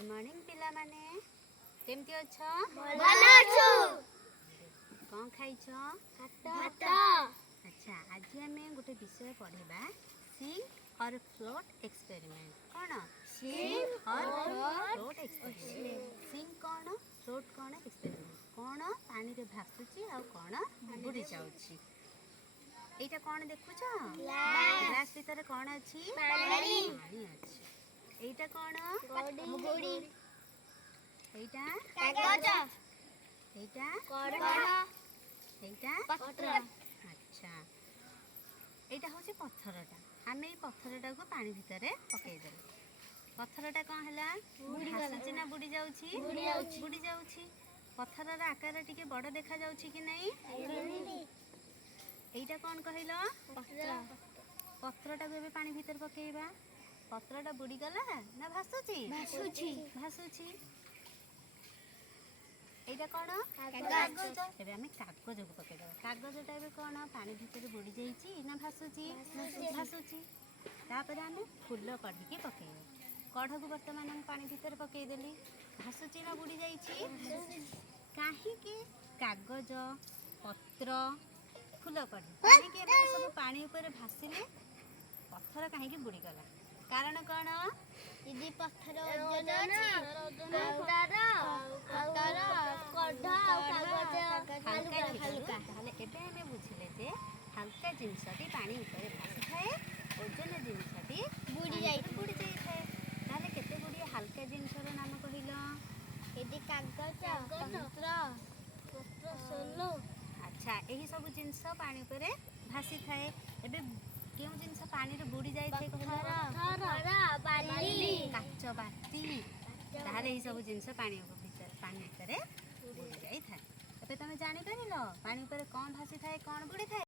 Good morning पिला माने केमती अछ भलो अछु कौन खाइछ भात अच्छा आज हमें गोटे विषय पढ़ेबा सिंक और फ्लोट एक्सपेरिमेंट कौन सिंक और और फ्लोट एक्सपेरिमेंट सिंक कौन फ्लोट कौन एक्सपेरिमेंट कौन पानी रे भासुची आ कौन बुड़ी जाउची एटा कौन देखुछ ग्लास भीतर कौन अछि पानी अछि एटा कौन मुगुड़ी एटा कागज एटा कड़ा एटा पत्र अच्छा एटा होची पत्थरटा हमें ए पत्थरटा को पानी भीतर पकई देले पत्थरटा कौन हला भासुची ना बुड़ी जाउची बुड़ी जाउची पत्थरर आकार टिके बड़ देखा जाउची कि नहीं एटा कौन कहिलो पत्रटा को पानी भीतर पकेइबा पत्रटा बुड़ी गला ना भासुची भासुची एटा कौन कागज एबे हमें कागज को पकेइबा कागजटा एबे कौन पानी भीतर बुड़ी जाइची ना भासुची भासुची तापर हमें फूल कढ़ी के पकेइबा कढ़ को वर्तमान हम पानी भीतर पकेइ देली भासुची ना बुड़ी जाइची काहे के कागज पत्र फूल कढ़ी काहे के एबे सब पानी ऊपर भासिले पत्थर काहे के बुड़ी गला कारण कौन यदि पत्थर ओजन अछि पत्थर कढ़ा कागज हल्का ताहले एबे हमें बुझिले जे हल्का जिनसटी पानी ऊपर भासी थाए ओजन जिनसटी बुड़ी जाइଥାଏ ताहले केते गुडी हल्का जिनसर नाम कहिलो यदि कागज पत्र सोनो अच्छा एही सब जिनस पानी ऊपर भासी थाए एबे केउ जिनस पानी रे बुड़ी जाइଥାଏ बाली काच बाती ताहले एही सब जिनस पानी भितर बुड़ी जाइଥାଏ एबे तमे जानि परिलो पानी ऊपर कोन भासी थाए कोन बुड़ी थाए।